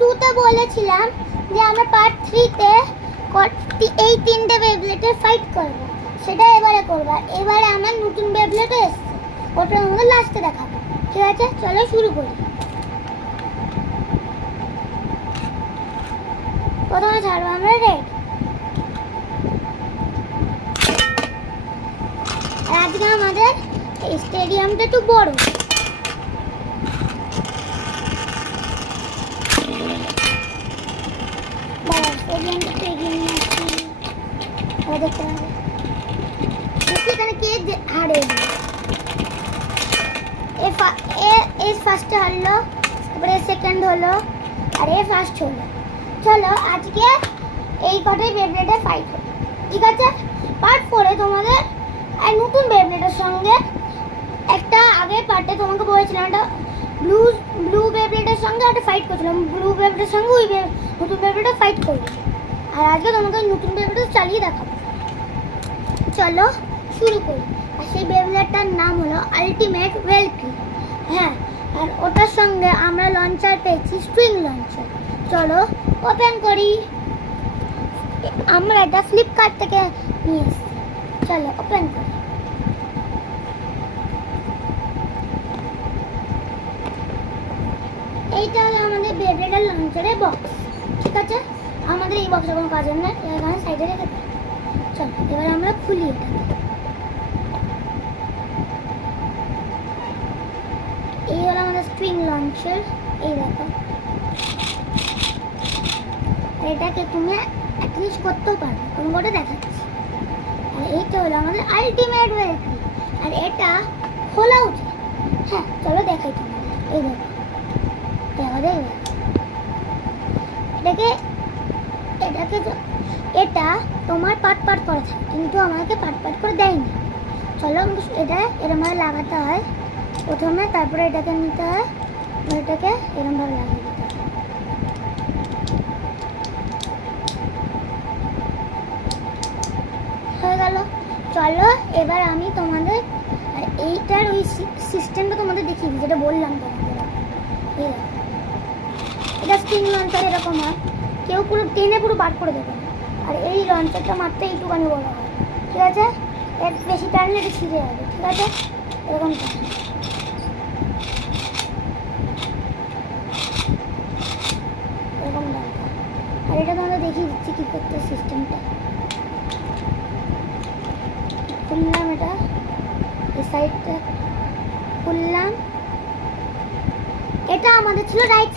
2-তে বলেছিলাম যে আমরা পার্ট 3-তে এই 3টে বেবলেটের ফাইট করব, সেটা এবারে করব। এবারে আমার নতুন বেবলেটও এসছে, ওটা আমাদের লাস্টে দেখাবো। ঠিক আছে, চলো শুরু করি। প্রথমে ছাড়বো আমরা রেড। আজকে আমাদের এই স্টেডিয়ামটা একটু বড়। স্টেডিয়ামটা একটু এগিয়ে নিয়ে আসছি, দেখতে পাবে এখানে কে হারে। এ ফার্স্টে হারলো, তারপরে সেকেন্ড হলো, আর এ ফার্স্ট হলো। চলো আজকে এই কটাই বেবলেটের ফাইট হলো। ঠিক আছে, পার্ট 4-এ তোমাদের আর নতুন বেবলেটের সঙ্গে একটা আগের পার্টে তোমাকে বলেছিলাম একটা ব্লু বেবলেটের সঙ্গে একটা ফাইট করছিলাম। ব্লু বেবলেটের সঙ্গে ওই নতুন বেবলেটটা ফাইট করবে। আর আজকে তোমাকে নতুন বেবলেট চালিয়ে দেখাবো। চলো শুরু করি। আর সেই বেবলেটটার নাম হলো আলটিমেট ওয়েলকি। হ্যাঁ, আর ওটার সঙ্গে আমরা লঞ্চার পেয়েছি, স্ট্রিং লঞ্চার। চলো ওপেন করি। আমরা এটা ফ্লিপকার্ট থেকে নিয়ে এসেছি। চলো ওপেন করি। এইটা হলো আমাদের বেবলেটের লঞ্চারের বক্স। ঠিক আছে, আমাদের এই বক্সে কোনো কাজের না, এখানে সাইডে রেখে দিই। চলো এবার আমরা খুলি এটা। এই হলো আমাদের স্ট্রিং লঞ্চার। এই দেখো, এটাকে তুমি অ্যাটলিস্ট করতেও পারবে, তুমি করে দেখাচ্ছি। আর এইটা হলো আমাদের আলটিমেট ওয়েলকি, আর এটা খোলা উচিত। হ্যাঁ চলো দেখাই তোমাদের। এই দেখো, এটা তোমার পাট করা থাকে, কিন্তু আমাকে পাট করে দেয়নি। চলো এটা এরম ভাবে লাগাতে হয় প্রথমে, তারপরে এটাকে নিতে হয়, এটাকে এরম ভাবে লাগিয়ে দিতে হয়। হয়ে গেল। চলো এবার আমি তোমাদের আর এইটার ওই সিস্টেমটা তোমাদের দেখিয়ে দিই, যেটা বললাম তোমাদের। এটা স্প্রিং লঞ্চার এরকম হয়, কেউ পুরো টেনে পুরো বার করে দেবে। আর এই লঞ্চারটা মাত্র এইটুকানি বড় হয়। ঠিক আছে, এর বেশি টানলে এটা ছিঁড়ে যাবে। ঠিক আছে, এরকম এরকম দরকার। আর এটা তোমাদের দেখিয়ে দিচ্ছি কী করতে সিস্টেমটা। খুললাম এটা, এই সাইডটা খুললাম। এটা আমাদের ছিল রাইট